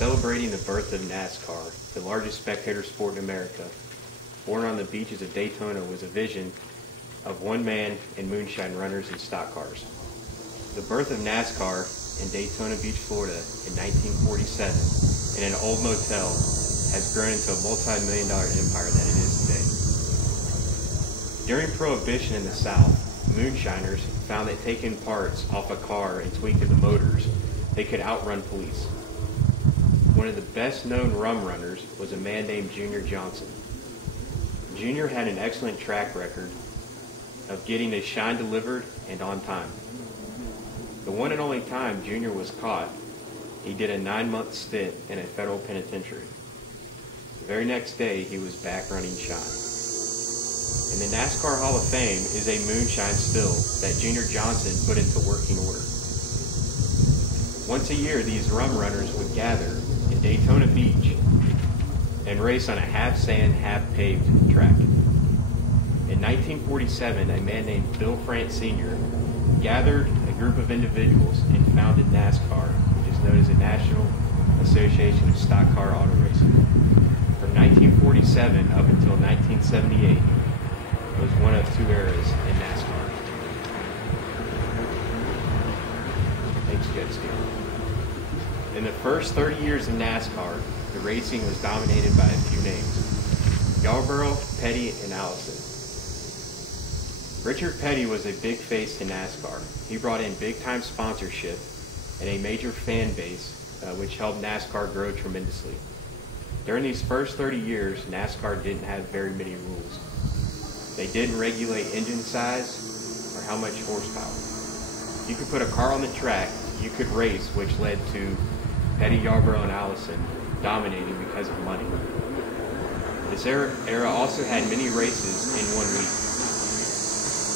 Celebrating the birth of NASCAR, the largest spectator sport in America, born on the beaches of Daytona was a vision of one man and moonshine runners in stock cars. The birth of NASCAR in Daytona Beach, Florida in 1947 in an old motel has grown into a multi-million-dollar empire that it is today. During Prohibition in the South, moonshiners found that taking parts off a car and tweaking the motors, they could outrun police. One of the best-known rum runners was a man named Junior Johnson. Junior had an excellent track record of getting his shine delivered and on time. The one and only time Junior was caught, he did a 9-month stint in a federal penitentiary. The very next day, he was back running shine. In the NASCAR Hall of Fame is a moonshine still that Junior Johnson put into working order. Once a year, these rum runners would gather in Daytona Beach and race on a half-sand, half-paved track. In 1947, a man named Bill France Sr. gathered a group of individuals and founded NASCAR, which is known as the National Association of Stock Car Auto Racing. From 1947 up until 1978 was one of two eras in NASCAR. Thanks, Jet Ski. In the first 30 years of NASCAR, the racing was dominated by a few names: Yarborough, Petty, and Allison. Richard Petty was a big face to NASCAR. He brought in big-time sponsorship and a major fan base, which helped NASCAR grow tremendously. During these first 30 years, NASCAR didn't have very many rules. They didn't regulate engine size or how much horsepower. You could put a car on the track, you could race, which led to Petty, Yarborough, and Allison dominating because of money. This era also had many races in 1 week.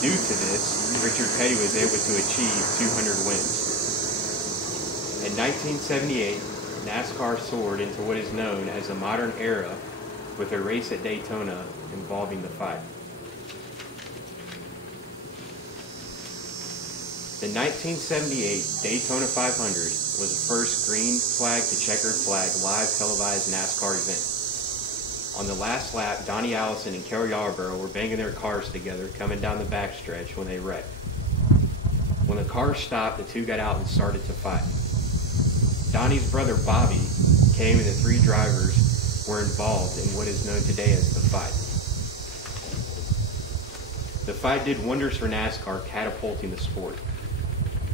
Due to this, Richard Petty was able to achieve 200 wins. In 1978, NASCAR soared into what is known as the modern era with a race at Daytona involving the fight. The 1978 Daytona 500 was the first green flag to checkered flag live televised NASCAR event. On the last lap, Donnie Allison and Cale Yarborough were banging their cars together coming down the backstretch when they wrecked. When the cars stopped, the two got out and started to fight. Donnie's brother Bobby came and the three drivers were involved in what is known today as the fight. The fight did wonders for NASCAR, catapulting the sport.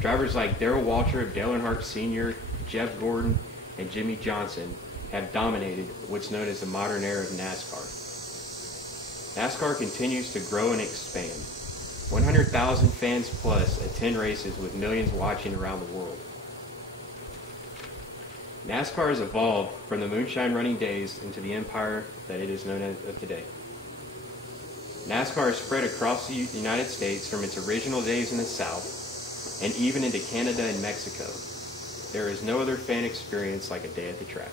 Drivers like Darrell Waltrip, Dale Earnhardt Sr., Jeff Gordon, and Jimmy Johnson have dominated what's known as the modern era of NASCAR. NASCAR continues to grow and expand. 100,000 fans plus attend races with millions watching around the world. NASCAR has evolved from the moonshine running days into the empire that it is known as today. NASCAR has spread across the United States from its original days in the South and even into Canada and Mexico. There is no other fan experience like a day at the track.